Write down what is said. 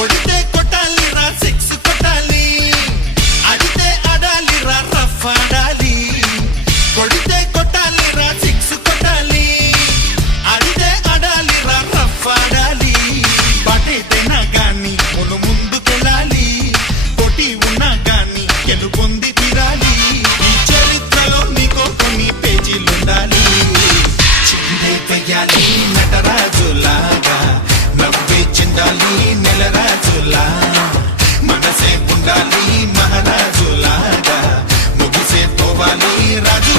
కొడితే కొట్టాలిరా సిక్స్ కొట్టాలి, అడితే ఆడాలిరా రఫ్ ఆడాలి. కొడితే కొట్టాలిరా సిక్స్ కొట్టాలి, అడితే ఆడాలిరా రఫ్ ఆడాలి. పటేదైనా గాని మును ముందుకెళ్ళాలి, కొట్టి ఉన్నా గాని గెలుపొంది తీరాలి. ఈ చరిత్రలో నీకో కొన్ని పేజీలుండాలి. చిందే వెయ్యాలి నటరాజులాగా, నవ్వే చిందాలి నెలరాజులా. మనసే ఉండాలి మహారాజులాగా, ముగిసే పోవాలి రాజు.